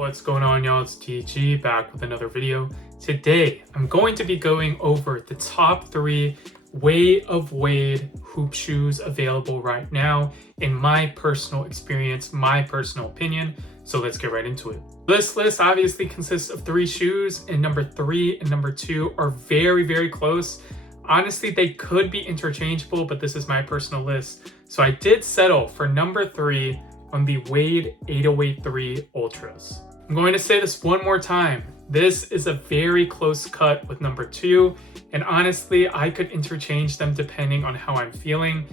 What's going on, y'all? It's TG back with another video. Today, I'm going to be going over the top 3 Weight of Wade hoop shoes available right now in my personal experience, my personal opinion. So let's get right into it. This list obviously consists of 3 shoes, and number 3 and number 2 are very close. Honestly, they could be interchangeable, but this is my personal list. So I did settle for number 3 on the Wade 8083 Ultras. I'm going to say this one more time. This is a very close cut with number 2, and honestly, I could interchange them depending on how I'm feeling.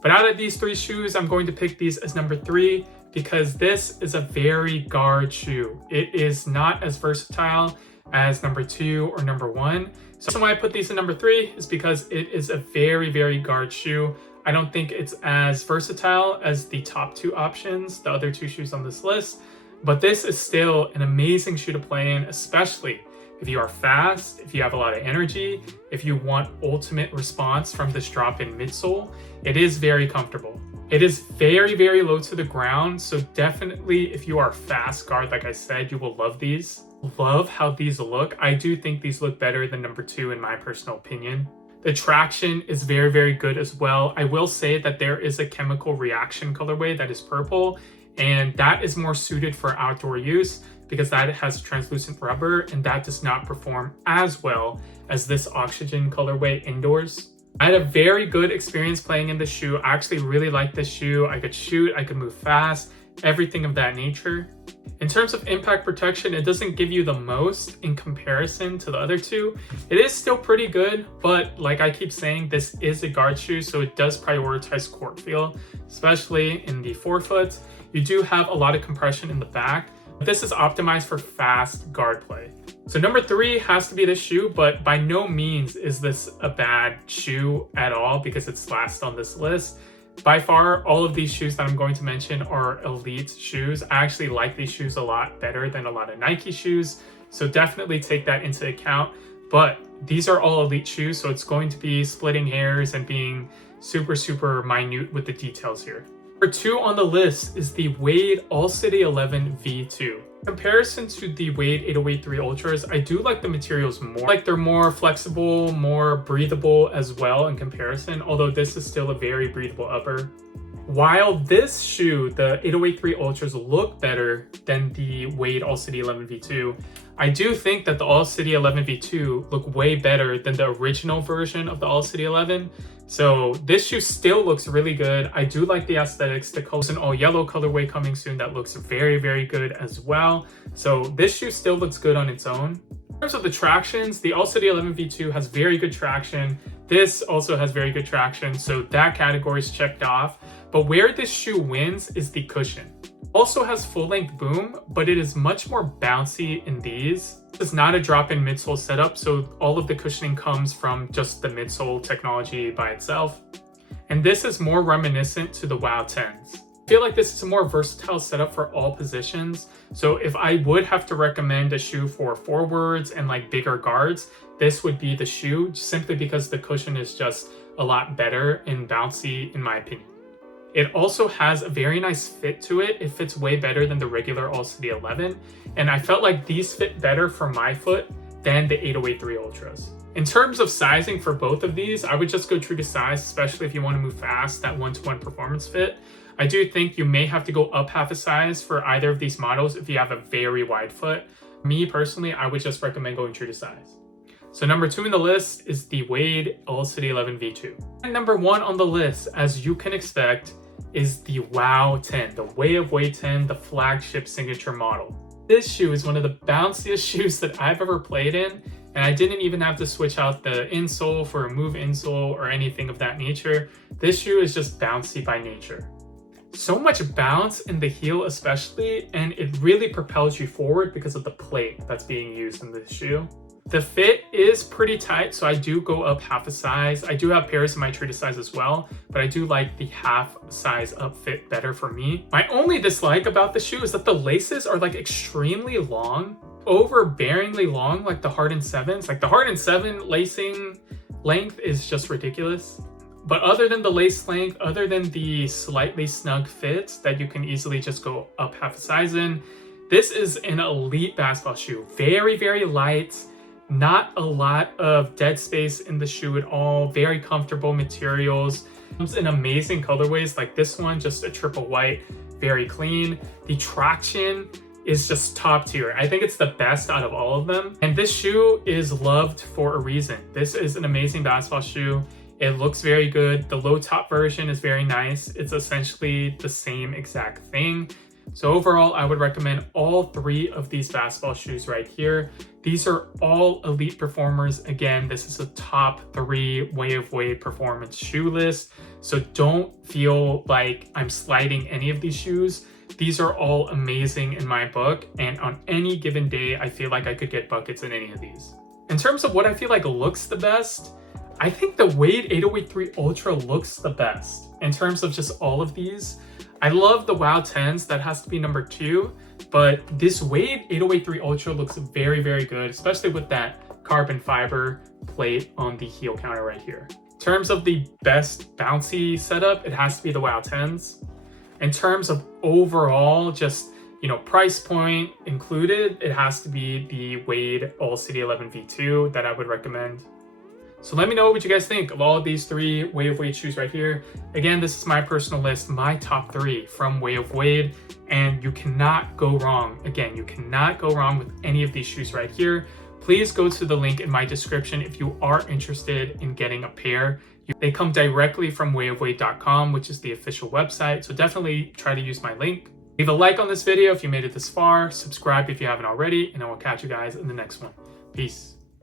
But out of these 3 shoes, I'm going to pick these as number 3 because this is a very guard shoe. It is not as versatile as number 2 or number 1. So why I put these in number 3 is because it is a very guard shoe. I don't think it's as versatile as the top 2 options, the other 2 shoes on this list, but this is still an amazing shoe to play in, especially if you are fast, if you have a lot of energy, if you want ultimate response from this drop-in midsole. It is very comfortable. It is very low to the ground, so definitely if you are a fast guard, like I said, you will love these. Love how these look. I do think these look better than number 2 in my personal opinion. The traction is very good as well. I will say that there is a chemical reaction colorway that is purple, and that is more suited for outdoor use because that has translucent rubber, and that does not perform as well as this oxygen colorway indoors. I had a very good experience playing in this shoe. I actually really like this shoe. I could shoot, I could move fast, everything of that nature. In terms of impact protection, it doesn't give you the most in comparison to the other 2. It is still pretty good, but like I keep saying, this is a guard shoe, so it does prioritize court feel, especially in the forefoot. You do have a lot of compression in the back, but this is optimized for fast guard play. So number 3 has to be this shoe, but by no means is this a bad shoe at all because it's last on this list. By far, all of these shoes that I'm going to mention are elite shoes. I actually like these shoes a lot better than a lot of Nike shoes, so definitely take that into account. But these are all elite shoes, so it's going to be splitting hairs and being super minute with the details here. Number 2 on the list is the Wade All City 11 V2. In comparison to the Wade 8083 Ultras, I do like the materials more. Like they're more flexible, more breathable as well in comparison, although this is still a very breathable upper. While this shoe, the 8083 Ultras, look better than the Wade All City 11 V2, I do think that the All City 11 V2 look way better than the original version of the All City 11. So this shoe still looks really good. I do like the aesthetics. The color's an all yellow colorway coming soon that looks very good as well. So this shoe still looks good on its own. In terms of the tractions, the All City 11 V2 has very good traction. This also has very good traction, so that category is checked off. But where this shoe wins is the cushion. Also has full-length boom, but it is much more bouncy in these. This is not a drop-in midsole setup, so all of the cushioning comes from just the midsole technology by itself. And this is more reminiscent to the WoW 10s. I feel like this is a more versatile setup for all positions. So if I would have to recommend a shoe for forwards and like bigger guards, this would be the shoe, simply because the cushion is just a lot better and bouncy in my opinion. It also has a very nice fit to it. It fits way better than the regular All City 11. And I felt like these fit better for my foot than the 8083 Ultras. In terms of sizing for both of these, I would just go true to size, especially if you want to move fast, that 1-to-1 performance fit. I do think you may have to go up half a size for either of these models if you have a very wide foot. Me personally, I would just recommend going true to size. So number 2 in the list is the Wade All City 11 V2. And number 1 on the list, as you can expect, is the WoW 10, the Way of Wade 10, the flagship signature model. This shoe is one of the bounciest shoes that I've ever played in, and I didn't even have to switch out the insole for a move insole or anything of that nature. This shoe is just bouncy by nature. So much bounce in the heel especially, and it really propels you forward because of the plate that's being used in this shoe. The fit is pretty tight, so I do go up half a size. I do have pairs in my true to size as well, but I do like the half size up fit better for me. My only dislike about the shoe is that the laces are like extremely long, overbearingly long, like the Harden 7s. Like the Harden 7 lacing length is just ridiculous. But other than the lace length, other than the slightly snug fit that you can easily just go up half a size in, This is an elite basketball shoe. Very, very light. Not a lot of dead space in the shoe at all. Very comfortable materials. Comes in amazing colorways like this one, just a triple white, very clean. The traction is just top tier. I think it's the best out of all of them. And this shoe is loved for a reason. This is an amazing basketball shoe. It looks very good. The low top version is very nice. It's essentially the same exact thing. So overall, I would recommend all 3 of these basketball shoes right here. These are all elite performers. Again, this is a top 3 Way of Wade performance shoe list. So don't feel like I'm slighting any of these shoes. These are all amazing in my book. And on any given day, I feel like I could get buckets in any of these. In terms of what I feel like looks the best, I think the Wade 808-3 Ultra looks the best in terms of just all of these. I love the Wow 10s, that has to be number 2, but this Wade 808-3 Ultra looks very, very good, especially with that carbon fiber plate on the heel counter right here. In terms of the best bouncy setup, it has to be the Wow 10s. In terms of overall, just, you know, price point included, it has to be the Wade All City 11 V2 that I would recommend. So let me know what you guys think of all of these 3 Way of Wade shoes right here. Again, this is my personal list, my top 3 from Way of Wade, and you cannot go wrong. Again, you cannot go wrong with any of these shoes right here. Please go to the link in my description if you are interested in getting a pair. They come directly from wayofwade.com, which is the official website. So definitely try to use my link. Leave a like on this video if you made it this far. Subscribe if you haven't already, and I will catch you guys in the next one. Peace.